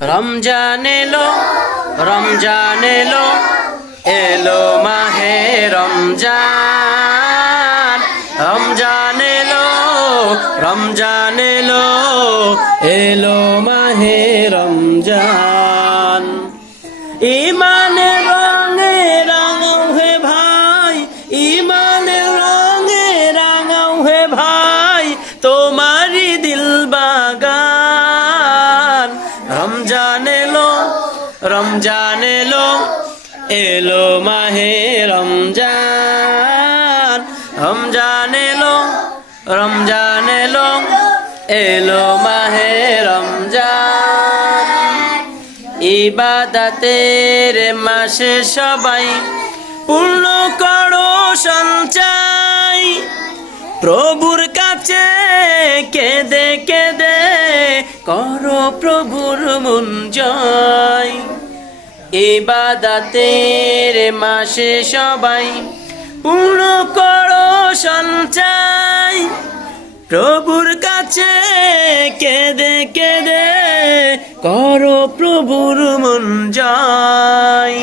রমজান এলো, রমজান এলো, এলো মাহে রমজান। রমজান এলো, রমজান এলো, এলো মাহে রমজান। ইমানের রঙে রাঙাও হে ভাই, ইমানের রঙে রাঙাও হে ভাই, তোমারই দিল বাগান। রমজান এলো, রমজান এলো, এলো মাহে রমজান। রমজান এলো, রমজান এলো, এলো মাহে রমজান। ইবাদতের মাসে সবাই পূর্ণ করো সঞ্চয়, প্রভুর কাছে কেঁদে কেঁদে করো প্রভুর মন জয়। ইবাদতের মাসে সবাই পূর্ণ করো সঞ্চয়, প্রভুর কাছে কেঁদে কেঁদে করো প্রভুর মন জয়।